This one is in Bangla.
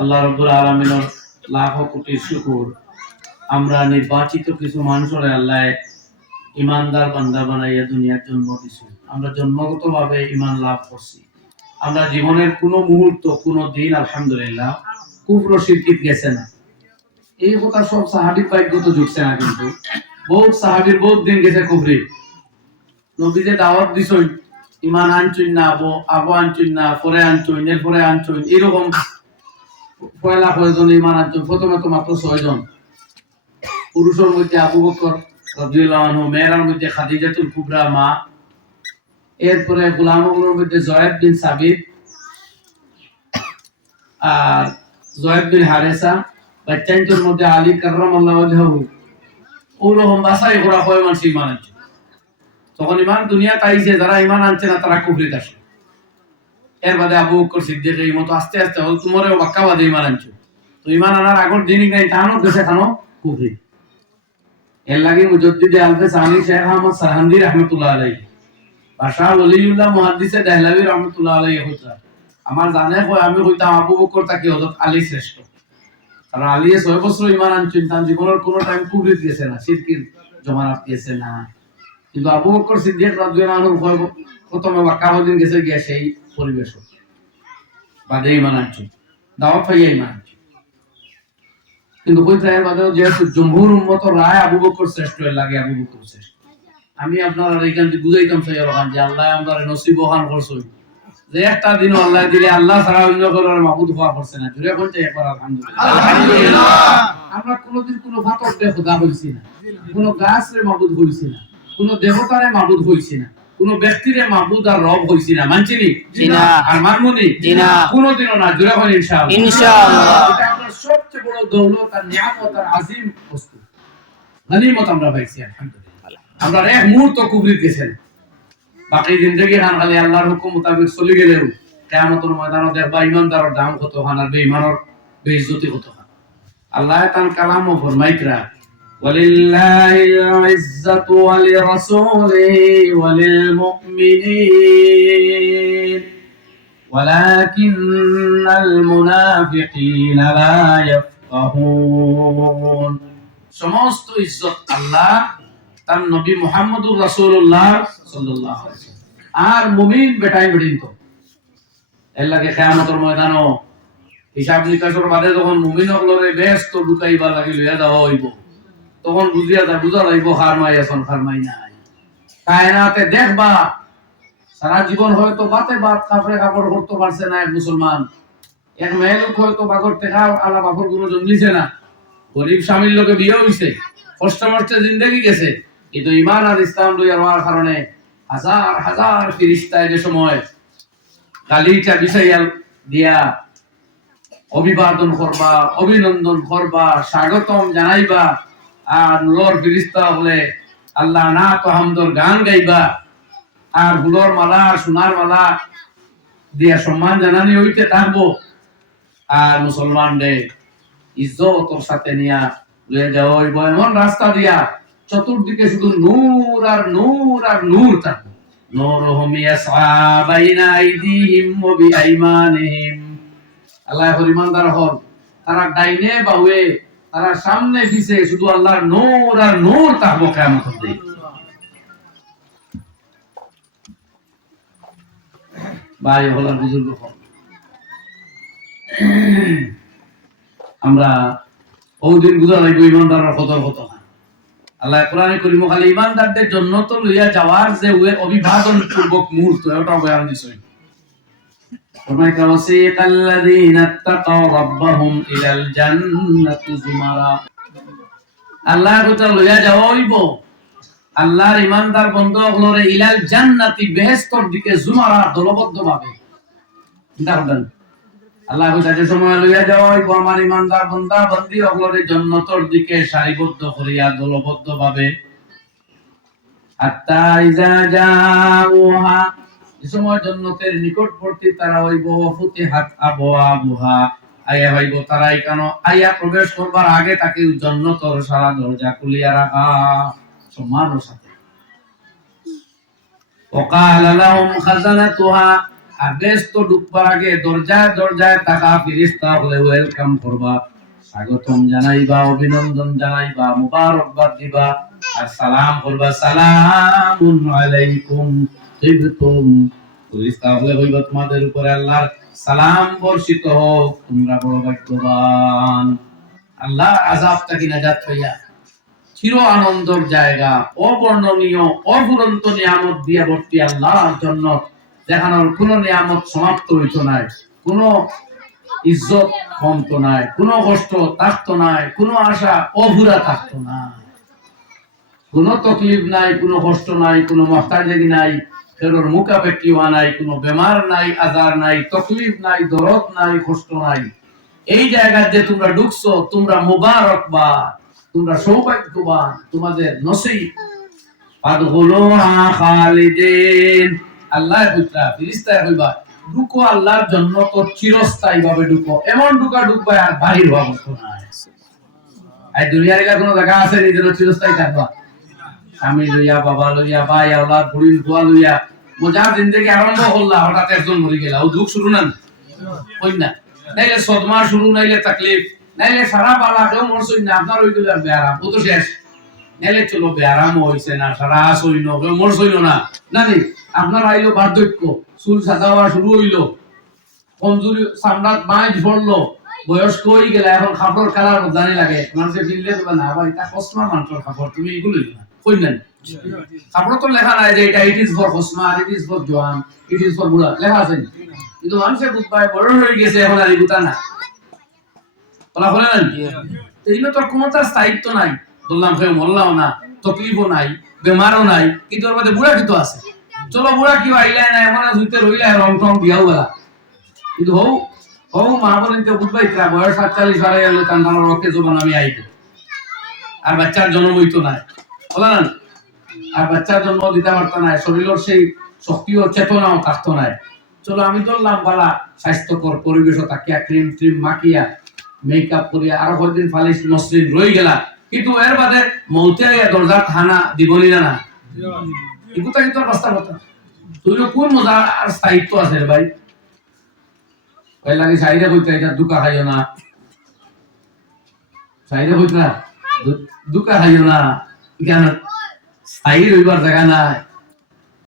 আল্লাহ রব্বুল আলমিনের লাখ কোটি শুকুর। আমরা নির্বাচিত কিছু মানুষের আল্লাহ ইমানদার বান্দা বানাইয়া দুনিয়ার জন্ম দিছি। আমরা জন্মগত ভাবে ইমান লাভ করছি। আমরা জীবনের কোনো মুহূর্ত, কোনো দিন, আলহামদুলিল্লাহ, কুফর শিরকিত গেছে না। এই কথা সব সাহাবির ভাগ্য তো জুটছে না কিন্তু। বহুত সাহাবির বহুত দিন গেছে কুফরি। নবীতে দাওয়াত দিছই, ইমান আনছুই না, আবো আবো আনছুই না, পরে আনছুই এরপরে আনছুই এরকম পয়লা কয়জন ইমান আনছুই প্রথমে তো ছয়জন পুরুষের মধ্যে আবু বকর মেয়েরার মধ্যে খাদিজাতুল কুবরা মা। এরপরে গোলামগুলোর মধ্যে জয়েদ বিন সাবিত আর জয়েদ বিন হারেসা মধ্যে আলী কার্রাম আল্লাহ ওয়াজহাহু ওরকম হয় মানুষ ইমান আনছে তখন ইমান দুনিয়া তাইছে যারা ইমান আনছে না, তারা কুফরিত আসে এর বাদে আবু বকর সিদ্দিক এই মতো আস্তে আস্তে হল তোমারও বাক্কা বাদে ইমান আনছো। তো ইমান আনার আগর দিনই নাই তানো গেছে খানো কুফরি। এর লাগে মুজদ্দিদে আলফে সাহানি শেখ আহমদ সারহান্দি রহমতুল্লাহ আলাইহি। বাশা ওলিউল্লাহ মুহাদ্দিসে দেহলাভি রহমতুল্লাহ আলাইহি হইতা। আমার জানে কয় আমি কইতাম আবু বকর, তাকে হযরত আলী শ্রেষ্ঠ। কারণ আলী ছয় বছর ইমান আনছেন তার জীবনের কোনো টাইম কুবরিত গেছে না শিরকির জমানাত গেছে না। কিন্তু আবু বকর সিদ্দিক আনহু কয় প্রথমে মক্কা মদিন গেছে গিয়া সেই পরিবেশ বাদে ইমান আনছেন দাওয়াত পাইয়া ইমান কিন্তু কই তাই বাদে যেহেতু জমহুর উম্মত রায় আবু বকর শ্রেষ্ঠ লাগে আবু বকর শ্রেষ্ঠ। আমি আপনার এইখান থেকে বুঝাইতাম সেই রকম যে আল্লাহ আমার নসিব ওখান করছই যে একটা দিন আল্লাহ দিলে আল্লাহ ছাড়া অন্য করার মাবুদ হওয়া করছে না। জুড়ে বলতে একবার আলহামদুলিল্লাহ। আমরা কোনোদিন কোনো ফাতর দে খোদা হইছি না। কোনো গাছরে মাবুদ হইছি না। কোনো দেবতারে মাবুদ হইছি না কোনো ব্যক্তিরে মাবুদ আর রব হইছি না মানছিনি জি না। আর জি না। কোনোদিনও না জুড়ে বলেন ইনশাআল্লাহ। ইনশাআল্লাহ। এটা আপনার সবচেয়ে বড় দৌলত আর নিয়ামত আর আজিম বস্তু। গনিমত আমরা পাইছি আলহামদুলিল্লাহ। আমরা এক মুহূর্ত কুবরিত গেছে না বাকি জিন্দগি খান খালি আল্লাহর হুকুম মোতাবেক চলে গেলেও কেয়ামতের ময়দানত দেখবা ইমানদারের দাম কত খান আর বেঈমানের বেইজ্জতি কত খান। আল্লাহ তান কালামও ফরমাইতরা ولله العزة ولرسوله وللمؤمنين ولكن المنافقين لا يفقهون সমস্ত ইজ্জত আল্লাহ তার নবী মুহাম্মদুর রাসূলুল্লাহ সাল্লাল্লাহু আলাইহি ওয়াসাল্লাম। আর মুমিন বেটাই বেটিন তো এর লাগে কিয়ামতের ময়দানও হিসাব নিকাশের বাদে যখন মুমিন হলরে ব্যস্ত ঢুকাইবা লাগি লইয়া দেওয়া হইব তখন বুঝিয়া যা বুঝা লাগব হার মাই এখন হার নাই। কায়নাতে দেখবা, সারা জীবন হয়তো বাতে বাত, কাপড়ে কাপড় করতে পারছে না এক মুসলমান। এক মেয়ে লোক হয়তো বাগর টেকা আলা বাপরগুলো জন্মিছে না। গরিব স্বামীর লোকে বিয়ে হইছে, কষ্ট মষ্টে জিন্দগি গেছে। কিন্তু ইমান আর ইসলাম লইয়া রওয়ার কারণে হাজার হাজার ফিরিস্তায় যে সময় গালিটা বিষাইয়া দিয়া অভিবাদন করবা, অভিনন্দন করবা, স্বাগতম জানাইবা আর নুরর ফিরিস্তা বলে, আল্লাহ না তো হামদর গান গাইবা, আরগুলোর মালা আর সোনার মালা দিয়া সম্মান জানানি হইতে থাকব। আর মুসলমান রে, ইজ্জতর সাথে নিয়া লয়ে যাওয়া হইব এমন রাস্তা দিয়া। চতুর্দিকে শুধু নূর আর নূর আর নূর থাকবে। হরিমানদার হন। তারা ডাইনে বাহুয়ে তারা সামনে শুধু আল্লাহর আর ভাই হলার বুজুর্গ আমরা ওদিন বুঝা লাগবে ইমানদারের কত আল্লাহ কোরআনে করিম খালি ইমানদারদের জন্য তো লইয়া যাওয়ার যে অভিবাদন পূর্বক মুহূর্ত ওটা বয়ান দিছই هناك وسيق الذين اتقوا ربهم إلى الجنة زمرا আল্লাহ কথা লইয়া যাওয়া হইব আল্লাহর ইমানদার বন্ধু হলরে ইলাল জান্নাতি বেহেশতর দিকে জুমারা দলবদ্ধ ভাবে দারদান আল্লাহ কথা যে সময় লইয়া যাওয়া হইব আমার ইমানদার বন্ধা বন্দি হলরে জান্নাতর দিকে সারিবদ্ধ করিয়া দলবদ্ধ ভাবে হাত্তা ইজা জাউহা যে সময় জন্নতের নিকটবর্তী তারা হইব ফুতিহাত আবওয়াবুহা আয়া হইব তারা এখানে আয়া প্রবেশ করবার আগে তাকে জন্নতর সারা দরজা খুলিয়া রাখা সম্মানের সাথে وقال لهم خزنتها আর বেশ তো ঢুকবার আগে দরজায় দরজায় টাকা ফিরিস্তা হলে ওয়েলকাম করবা স্বাগতম জানাইবা অভিনন্দন জানাইবা মুবারকবাদ দিবা আর সালাম করবা সালামুন আলাইকুম তিবতুম ফিরিস্তা হলে হইবা আল্লাহর সালাম বর্ষিত হোক। তোমরা বড় ভাগ্যবান। আল্লাহ আজাব থেকে নাজাত পাইয়া চির আনন্দর জায়গা, অবর্ণনীয় নিয়ামত দিয়া ভর্তি আল্লাহর জন্য দেখানোর কোন নিয়ামত সমাপ্ত হইত নাই, কোন ইজ্জত কমতো নাই, কোন কষ্ট থাকতো নাই, কোন আশা অভুরা থাকতো না কোন তকলিফ নাই, কোন কষ্ট নাই, কোন মহতাজগি নাই কারোর মুখাপেক্ষি হওয়া নাই, কোন বেমার নাই, আজার নাই, তকলিফ নাই, দরদ নাই, কষ্ট নাই। এই জায়গায় যে তোমরা ঢুকছো, তোমরা মুবারকবাদ, তোমরা সৌভাগ্যবান, তোমাদের নসিব। খালিদিন। আল্লাহ কইতা ফিরিস্তায় কইবা ঢুকো আল্লাহর জন্য, তো চিরস্থায়ী ভাবে ঢুকো। এমন ঢুকা ঢুকবা আর বাহির হওয়া নাই। এই দুনিয়ার কোনো জায়গা আছে নিজের চিরস্থায়ী থাকবা? স্বামী লইয়া, বাবা লইয়া, ভাই, আওলাদ বুড়ি বুয়া লইয়া, মজা জিন্দগি আরম্ভ করলা হঠাৎ একজন মরে গেলা। ও দুঃখ শুরু না? হই না। নাইলে সদমা শুরু, নাইলে তাকলিফ, নাইলে সারা পালা, কেউ মরছই না, আপনার ওই গেলে বেয়ারাম, ও তো শেষ। নাইলে চলো বেয়ারাম না, সারা কেউ না। নানি আপনার আইলো বার্ধক্য, চুল সাজাওয়া শুরু হইল। কমজোরি, সামরাত মাইজ পড়ল বয়স্ক হয়ে গেলে এখন কাপড় কালার বদলানি লাগে। মানুষের দেবে না ভাই, তা কসমা মানুষের কাপড়, তুমি এগুলো না। কই না কাপড় তো লেখা নাই যে এটা it is for it is for Joan it is for বুড়া লেখা আছে। কিন্তু মানুষের বড় হয়ে গেছে এখন আর এগুতা না বলা বলে না এইগুলো তোর কোনো তার স্থায়িত্ব নাই। বললাম কেউ মরলাম না তকলিফও নাই বেমারও নাই কিন্তু ওর মধ্যে বুড়া কিন্তু আছে। চলো বুড়া কি আইলাই না এমন হইতে রইলে রং টং দিয়াও বেলা কিন্তু হৌ হৌ মা বলেন তো বুঝবাই তা বয়স সাতচল্লিশ হারে গেলে তার রক্তে জবান আমি আইব। আর বাচ্চার জন্ম হইতো না বলা আর বাচ্চার জন্ম দিতে পারতো না শরীরের সেই শক্তি ও চেতনাও থাকতো না চলো, আমি ধরলাম বালা স্বাস্থ্যকর পরিবেশ তাকিয়া ক্রিম ট্রিম মাখিয়া, মেকআপ করিয়া আরও কয়েকদিন ফালিশ মসৃণ রয়ে গেলা। কিন্তু এর বাদে মৌতে দরজা থানা দিবনি না। এগুতা কিন্তু আর বাস্তার কথা তুই কোন মজা আর স্থায়িত্ব আছে ভাই? ভাই, লাগে সাইডে এটা দুকা খাইও না। সাইডে কইতে দুকা খাইও না। কেন স্থায়ী রইবার জায়গা নাই।